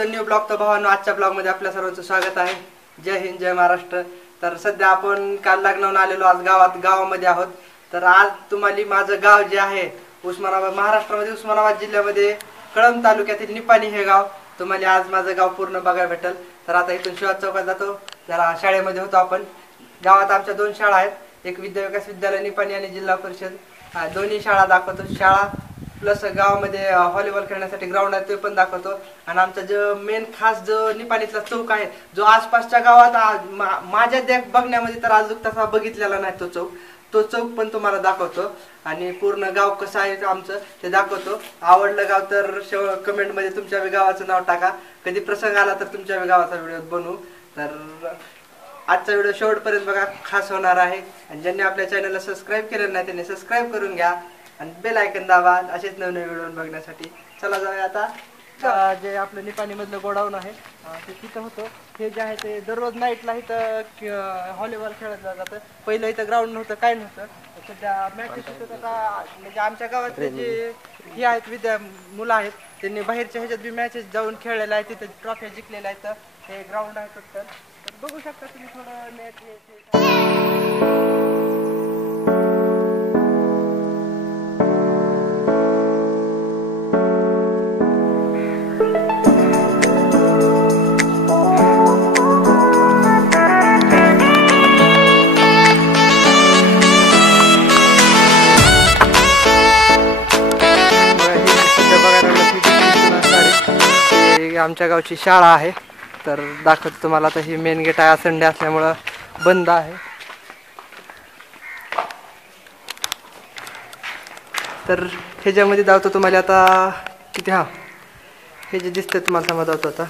The new blog. तर भावांनो, आजच्या ब्लॉगमध्ये आपल्या सर्वांचं स्वागत आहे. जय हिंद, जय महाराष्ट्र. तर सध्या आपण काल लग्नावरून आलेलो, आज गावामध्ये आहोत. तर आज तुम्हाला माझं गाव जे आहे उस्मानाबाद, महाराष्ट्रामध्ये उस्मानाबाद जिल्ह्यामध्ये कळंब तालुक्यातील निपाणी हे गाव, तुम्हाला आज माझं गाव पूर्ण बघायला भेटेल. तर आता इथून शिवाजी चौकात जातो. जरा शाळेमध्ये होतो आपण. गावात आमच्या 2 शाळा आहेत, एक विद्याविकास विद्यालय निपाणी आणि जिल्हा परिषद. दोन्ही शाळा दाखवतो. शाळा प्लस गावामध्ये व्हॉलीबॉल खेळण्यासाठी ग्राउंड आहे ते पण दाखवतो. आणि आमचा जो मेन खास जो निपाणीतला चौक आहे, जो आसपासच्या गावात माझ्या बघण्यामध्ये तर अजून तसा बघितलेला नाही तो चौक पण तुम्हाला दाखवतो. आणि पूर्ण गाव कसं आहे आमचं ते दाखवतो. आवडलं गाव तर कमेंटमध्ये तुमच्या गावाचं नाव टाका. कधी प्रसंग आला तर तुमच्या गावाचा व्हिडिओ बनवू. तर आजचा व्हिडिओ शेवटपर्यंत बघा, खास होणार आहे. आणि ज्यांनी आपल्या चॅनलला सबस्क्राईब केलेलं नाही त्यांनी सबस्क्राईब करून घ्या आणि बेल आयकन दाबा असेच नवीन व्हिडिओ बघण्यासाठी. चला जाऊया आता. जे आपलं निपाणीमधलं गोडाऊन आहे ते तिथं होतं. हे जे आहे ते दररोज नाईटला इथं व्हॉलीबॉल खेळलं जातं. पहिलं इथं ग्राउंड नव्हतं, काय नव्हतं. सध्या मॅचेस होतं. आता म्हणजे आमच्या गावातले जे हे आहेत मुलं आहेत त्यांनी बाहेरच्या ह्याच्यात बी मॅचेस जाऊन खेळलेल्या आहेत. तिथं ट्रॉफ्या जिंकलेल्या आहेत. हे ग्राउंड आहे फक्त. तर बघू शकता तुम्ही थोडं मॅच. आमच्या गावची शाळा आहे. तर दाखवतो तुम्हाला. आता ही मेन गेट आहे, संडे असल्यामुळं बंद आहे. तर ह्याच्यामध्ये धावतो तुम्हाला आता किती. हे जे दिसतं तुम्हाला समजवतो आता.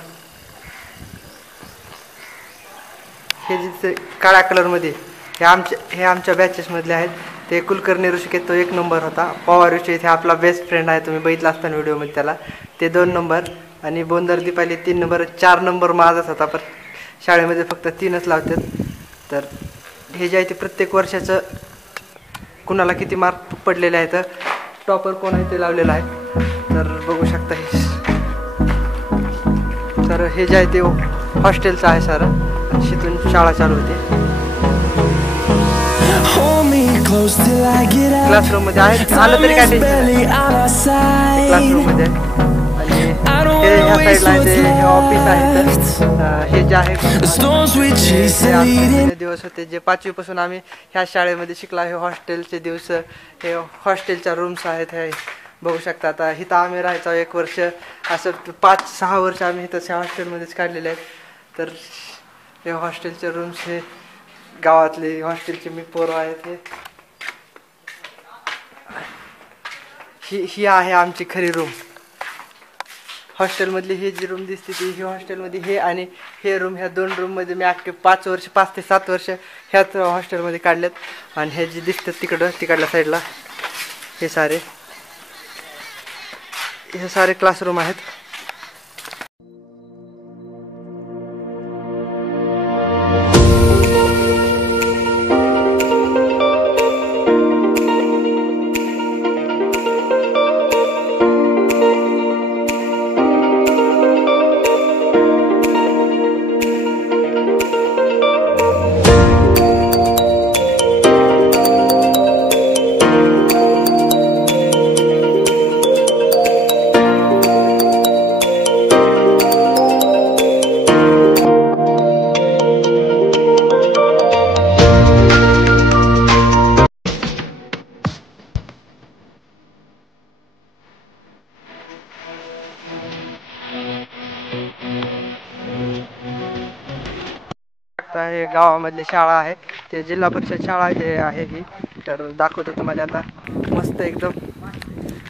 हे जे काळ्या कलरमध्ये हे आमच्या बॅचेसमधले आहेत. ते कुलकर्णी ऋषिकेश तो 1 नंबर होता. पवार विषयी इथे आपला बेस्ट फ्रेंड आहे, तुम्ही बघितला असताना व्हिडिओमध्ये त्याला. ते 2 नंबर. आणि बोंदर दीपाली 3 नंबर. 4 नंबर माझाच होता, पण शाळेमध्ये फक्त 3च लावतात. तर हे जे आहे ते प्रत्येक वर्षाचं कुणाला किती मार्क पडलेले आहेत, टॉपर कोण आहे ते लावलेलं आहे. तर बघू शकता हे. तर हे जे आहे ते हॉस्टेलचं आहे सर. तिथून शाळा चालू होते. क्लासरूम मध्ये आहे, आलं तरी काय क्लासरूम मध्ये. हे ह्या साईडला हे ऑफिस आहे. हे जे आहे दिवस होते जे 5वी पासून आम्ही ह्या शाळेमध्ये शिकला. हे हॉस्टेलचे दिवस, हे हॉस्टेलच्या रूम्स आहेत. हे बघू शकता. आता इथं आम्ही राहायचो 1 वर्ष, असं 5-6 वर्ष आम्ही इथं हॉस्टेलमध्येच काढलेले आहेत. तर हे हॉस्टेलचे रूम्स, हे गावातले हॉस्टेलचे मी पोरं आहेत. ही आहे आमची खरी रूम. हॉस्टेलमधली ही जी रूम दिसते ती ही हॉस्टेलमध्ये. हे आणि हे रूम, ह्या 2 रूममध्ये मी अख्खे 5 ते 7 वर्ष ह्याच हॉस्टेलमध्ये काढलेत. आणि हे जे दिसतात तिकडल्या साईडला हे सारे क्लासरूम आहेत. हे गावामधली शाळा आहे, ते जिल्हा परिषद शाळा आहे ही. तर दाखवतो तुम्हाला आता. मस्त एकदम.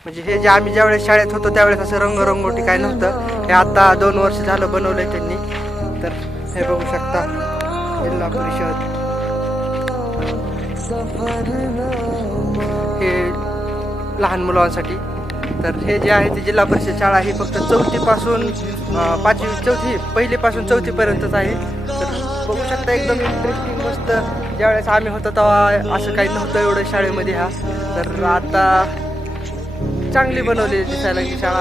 म्हणजे हे जे आम्ही ज्यावेळेस शाळेत होतो त्यावेळेस असं रंगरंगोटी काय नव्हतं. हे आता 2 वर्ष झालं बनवलंय त्यांनी. तर हे बघू शकता जिल्हा परिषद. हे लहान मुलांसाठी. तर हे जे आहे ते जिल्हा परिषद शाळा ही फक्त 4थी पासून 1ली पासून 4थी पर्यंतच आहे. तर बघू शकता एकदम इंटरेस्टिंग मस्त. ज्यावेळेस आम्ही होतो तेव्हा असं काही नव्हतं एवढं शाळेमध्ये. तर आता चांगली बनवली दिसायला ही शाळा.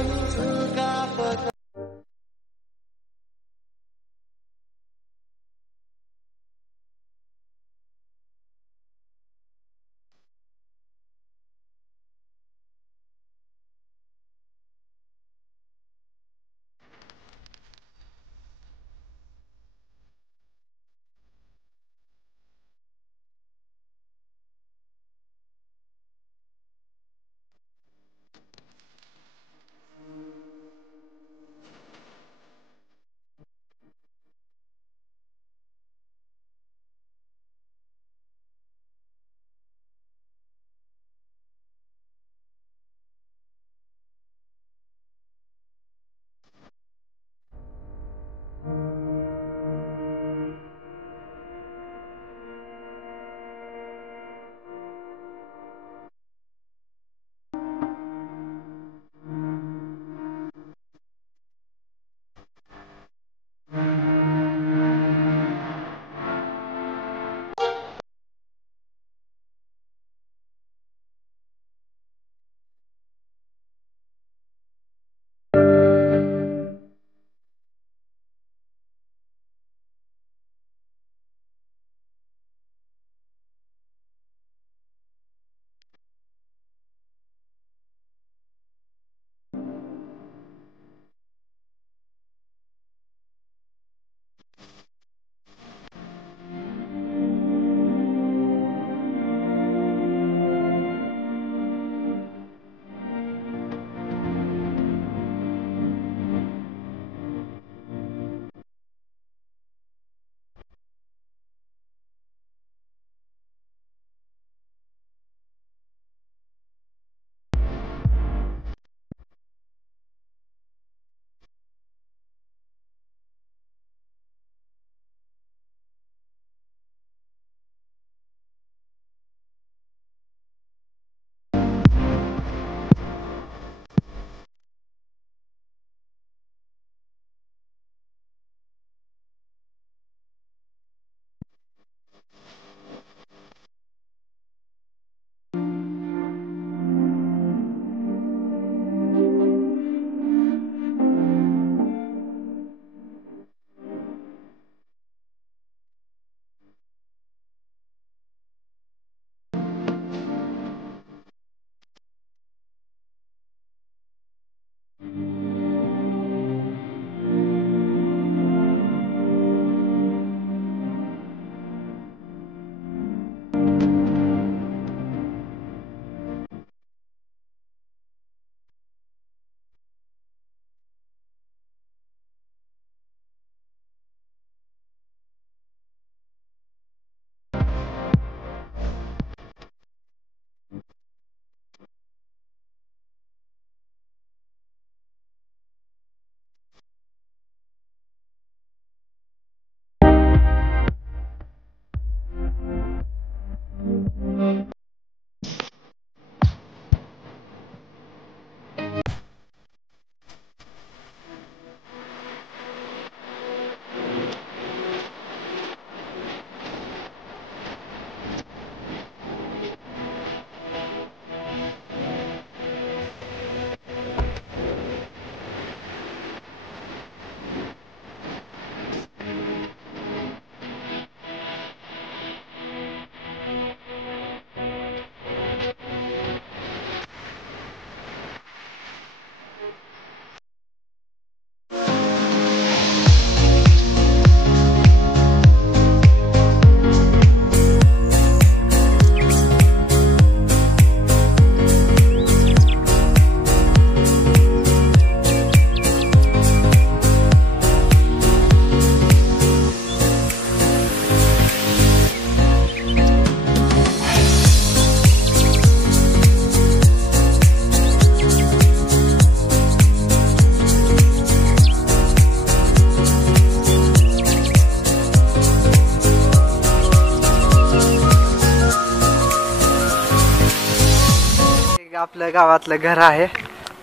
आपल्या गावातलं घर आहे,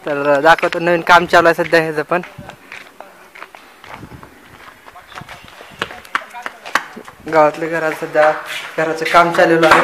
तर दाखवतो. नवीन काम चालू आहे सध्या ह्याचं पण. गावातल्या घरात सध्या घराचं काम चाललेलं आहे.